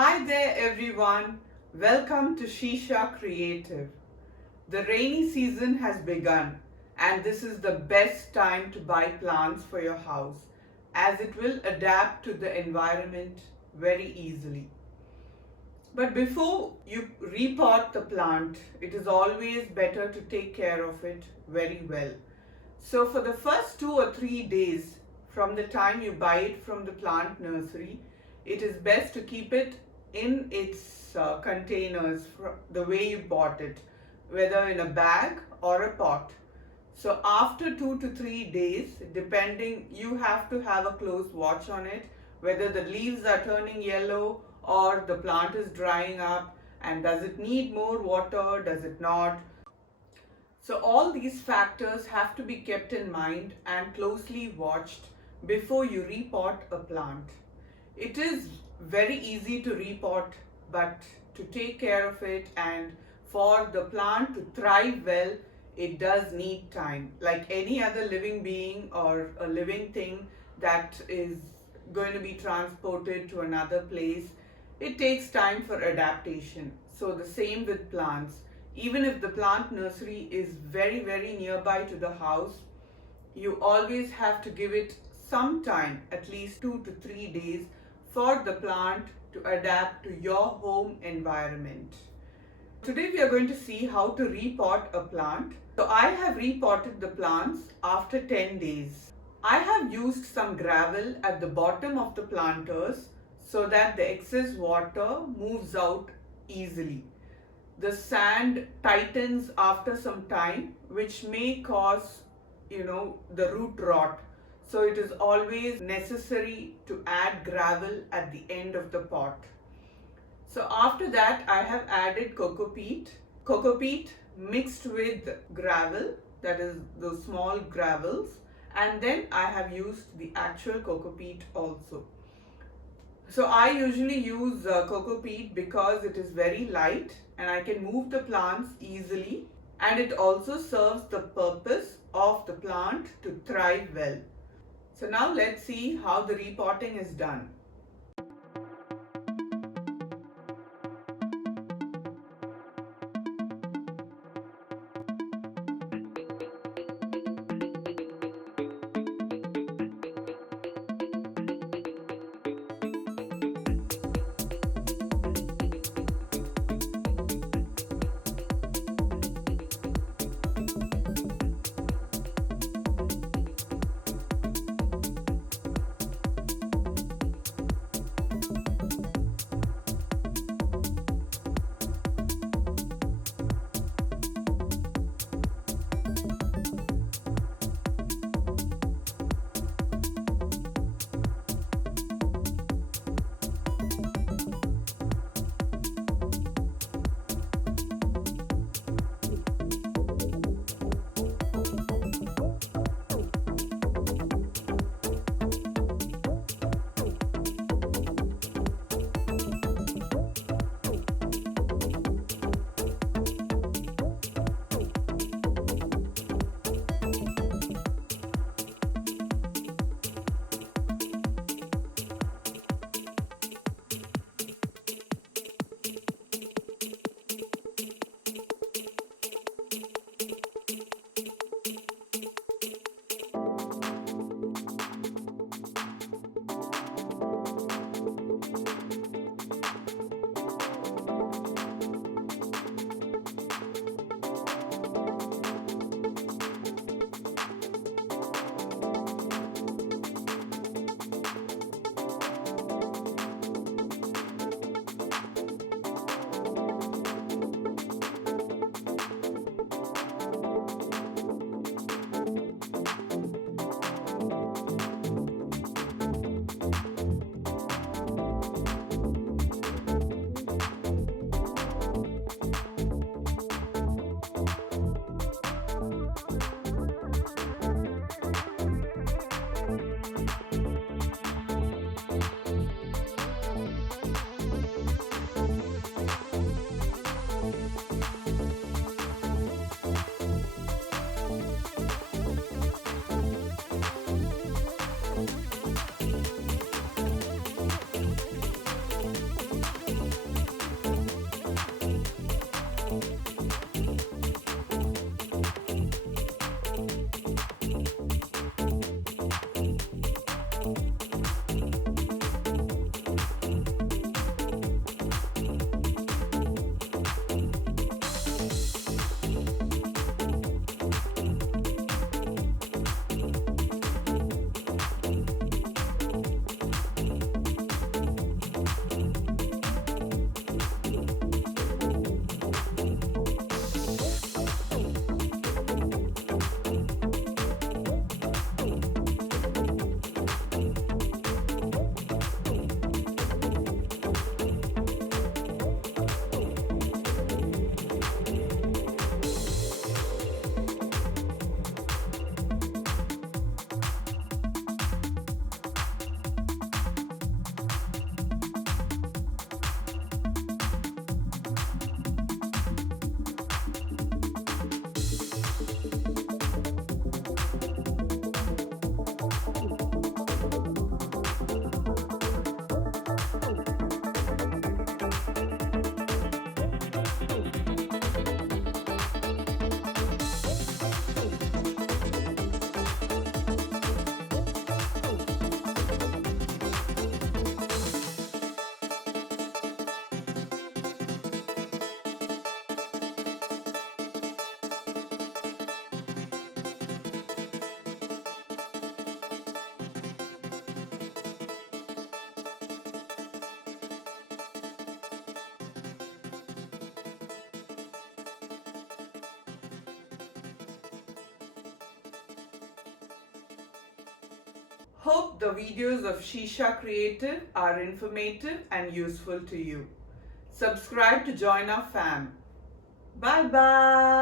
Hi there, everyone. Welcome to Shisha Creative. The rainy season has begun, and this is the best time to buy plants for your house as it will adapt to the environment very easily. But before you repot the plant, it is always better to take care of it very well. So, for the first 2 or 3 days from the time you buy it from the plant nursery, it is best to keep it in its containers the way you bought it, whether in a bag or a pot. So, after 2 to 3 days, depending, you have to have a close watch on it, whether the leaves are turning yellow or the plant is drying up, and does it need more water, does it not. So all these factors have to be kept in mind and closely watched before you repot a plant. It is very easy to repot, but to take care of it and for the plant to thrive well, it does need time. Like any other living being or a living thing that is going to be transported to another place, it takes time for adaptation. So the same with plants. Even if the plant nursery is very nearby to the house, you always have to give it some time, at least 2 to 3 days, for the plant to adapt to your home environment. Today we are going to see how to repot a plant. So I have repotted the plants after 10 days. I have used some gravel at the bottom of the planters so that the excess water moves out easily. The sand tightens after some time, which may cause the root rot. So it is always necessary to add gravel at the end of the pot. So after that, I have added coco peat mixed with gravel, that is those small gravels, and then I have used the actual coco peat also. So I usually use coco peat because it is very light and I can move the plants easily, and it also serves the purpose of the plant to thrive well. So now let's see how the repotting is done. Hope the videos of Shisha Creative are informative and useful to you. Subscribe to join our fam. Bye bye.